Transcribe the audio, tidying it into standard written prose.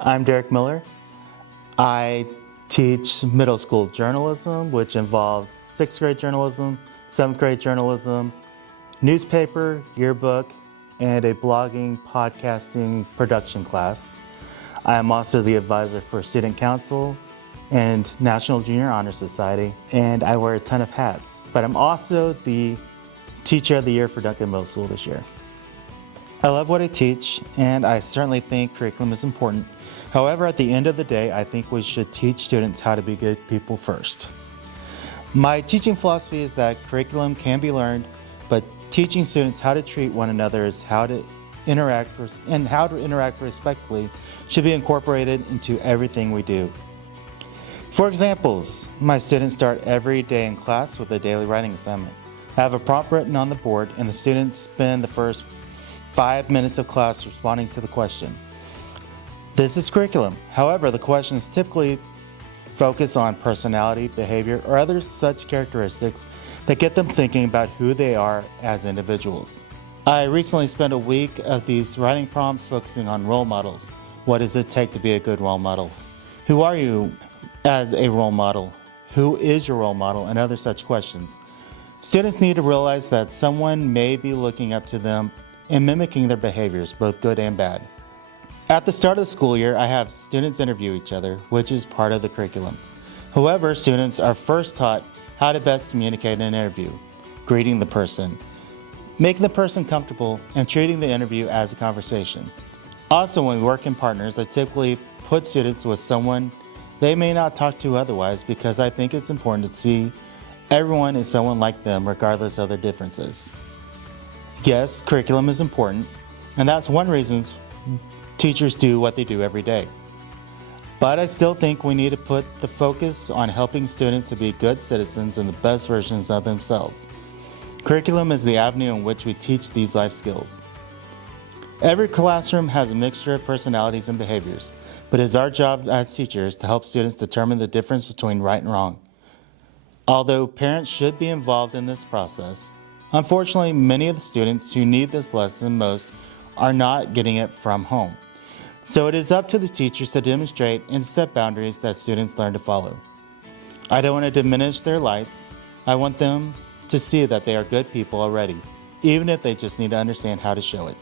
I'm Derrick Miller. I teach middle school journalism, which involves 6th grade journalism, 7th grade journalism, newspaper, yearbook, and a blogging, podcasting production class. I am also the advisor for Student Council and National Junior Honor Society, and I wear a ton of hats. But I'm also the Teacher of the Year for Duncan Middle School this year. I love what I teach, and I certainly think curriculum is important. However, at the end of the day, I think we should teach students how to be good people first. My teaching philosophy is that curriculum can be learned, but teaching students how to treat one another is how to interact respectfully should be incorporated into everything we do. For examples, my students start every day in class with a daily writing assignment. I have a prompt written on the board, and the students spend the first 5 minutes of class responding to the question. This is curriculum. However, the questions typically focus on personality, behavior, or other such characteristics that get them thinking about who they are as individuals. I recently spent a week of these writing prompts focusing on role models. What does it take to be a good role model? Who are you as a role model? Who is your role model? And other such questions. Students need to realize that someone may be looking up to them and mimicking their behaviors, both good and bad. At the start of the school year, I have students interview each other, which is part of the curriculum. However, students are first taught how to best communicate in an interview, greeting the person, making the person comfortable, and treating the interview as a conversation. Also, when we work in partners, I typically put students with someone they may not talk to otherwise, because I think it's important to see everyone as someone like them regardless of their differences. Yes, curriculum is important, and that's one reason teachers do what they do every day. But I still think we need to put the focus on helping students to be good citizens and the best versions of themselves. Curriculum is the avenue in which we teach these life skills. Every classroom has a mixture of personalities and behaviors, but it is our job as teachers to help students determine the difference between right and wrong. Although parents should be involved in this process, unfortunately, many of the students who need this lesson most are not getting it from home. So it is up to the teachers to demonstrate and set boundaries that students learn to follow. I don't want to diminish their lights. I want them to see that they are good people already, even if they just need to understand how to show it.